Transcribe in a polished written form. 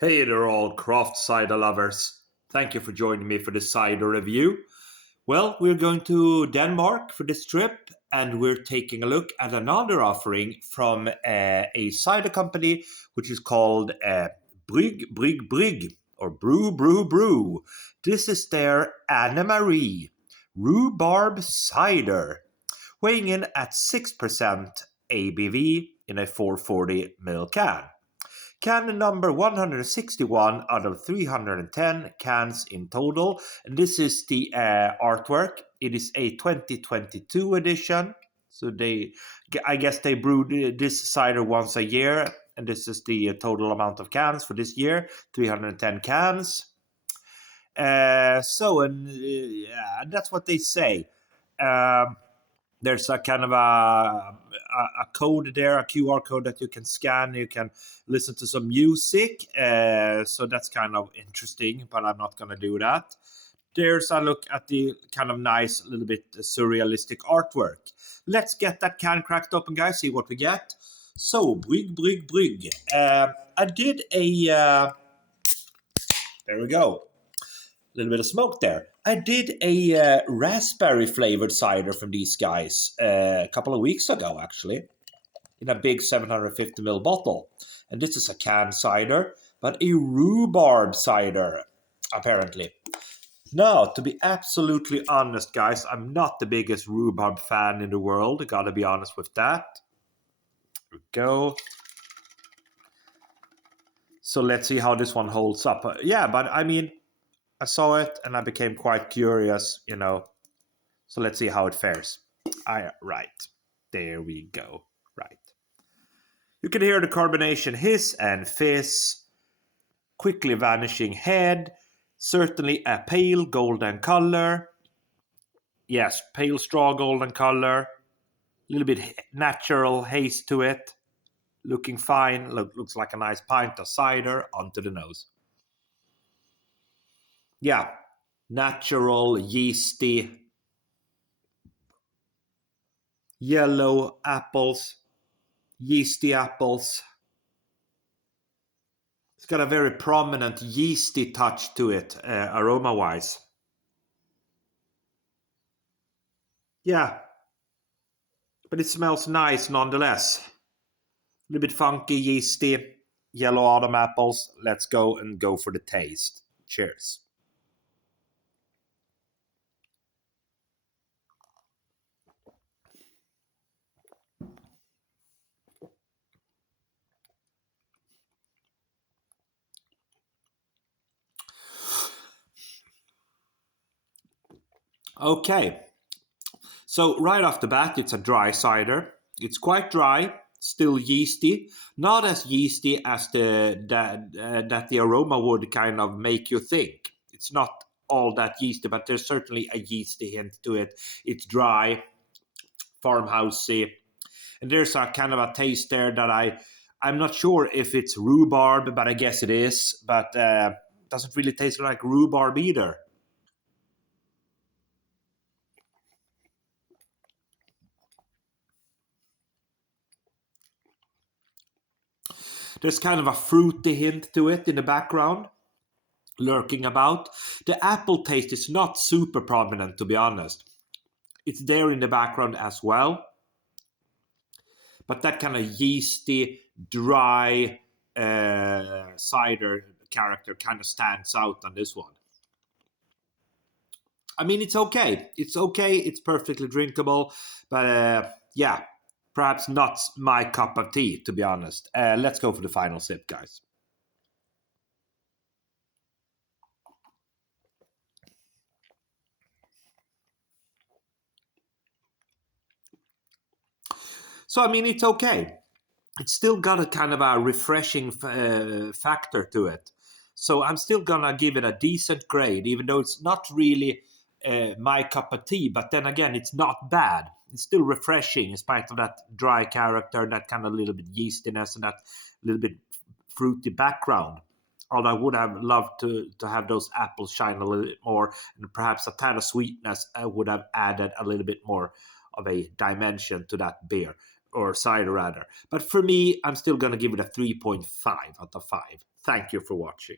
Hey there, all craft cider lovers. Thank you for joining me for the cider review. Well, we're going to Denmark for this trip, and we're taking a look at another offering from a cider company which is called BrygBrygBryg, or Brew. This is their Anne Marie Rhubarb Cider, weighing in at 6% ABV in a 440 ml can. Can number 161 out of 310 cans in total. And this is the artwork. It is a 2022 edition. So I guess they brewed this cider once a year. And this is the total amount of cans for this year, 310 cans. Yeah, that's what they say. There's a kind of a code there, a QR code that you can scan. You can listen to some music. So that's kind of interesting, but I'm not going to do that. There's a look at the kind of nice, little bit surrealistic artwork. Let's get that can cracked open, guys, see what we get. So, BrygBrygBryg. I did a... there we go. A little bit of smoke there. I did a raspberry flavored cider from these guys a couple of weeks ago, actually, in a big 750 ml bottle. And this is a canned cider, but a rhubarb cider, apparently. Now, to be absolutely honest, guys, I'm not the biggest rhubarb fan in the world. I gotta be honest with that. There we go. So let's see how this one holds up. Yeah, but I mean, I saw it and I became quite curious, So let's see how it fares. Right. There we go. Right. You can hear the carbonation hiss and fizz. Quickly vanishing head. Certainly a pale golden color. Yes, pale straw golden color. A little bit natural haze to it. Looking fine. Looks like a nice pint of cider onto the nose. Yeah, natural, yeasty, yellow apples, yeasty apples. It's got a very prominent yeasty touch to it, aroma-wise. Yeah, but it smells nice nonetheless. A little bit funky, yeasty, yellow autumn apples. Let's go for the taste. Cheers. Okay, so right off the bat, it's a dry cider. It's quite dry, still yeasty, not as yeasty as that the aroma would kind of make you think. It's not all that yeasty, but there's certainly a yeasty hint to it. It's dry, farmhousey, and there's a kind of a taste there that I'm not sure if it's rhubarb, but I guess it is. But doesn't really taste like rhubarb either. There's kind of a fruity hint to it in the background, lurking about. The apple taste is not super prominent, to be honest. It's there in the background as well. But that kind of yeasty, dry cider character kind of stands out on this one. I mean, it's okay. It's okay. It's perfectly drinkable. But yeah, perhaps not my cup of tea, to be honest. Let's go for the final sip, guys. So, I mean, it's okay. It's still got a kind of a refreshing factor to it. So I'm still gonna give it a decent grade, even though it's not really my cup of tea. But then again, it's not bad. It's still refreshing in spite of that dry character, that kind of little bit yeastiness, and that little bit fruity background. Although I would have loved to have those apples shine a little bit more, and perhaps a tad of sweetness would have added a little bit more of a dimension to that beer. or cider rather. But for me, I'm still going to give it a 3.5 out of 5. Thank you for watching.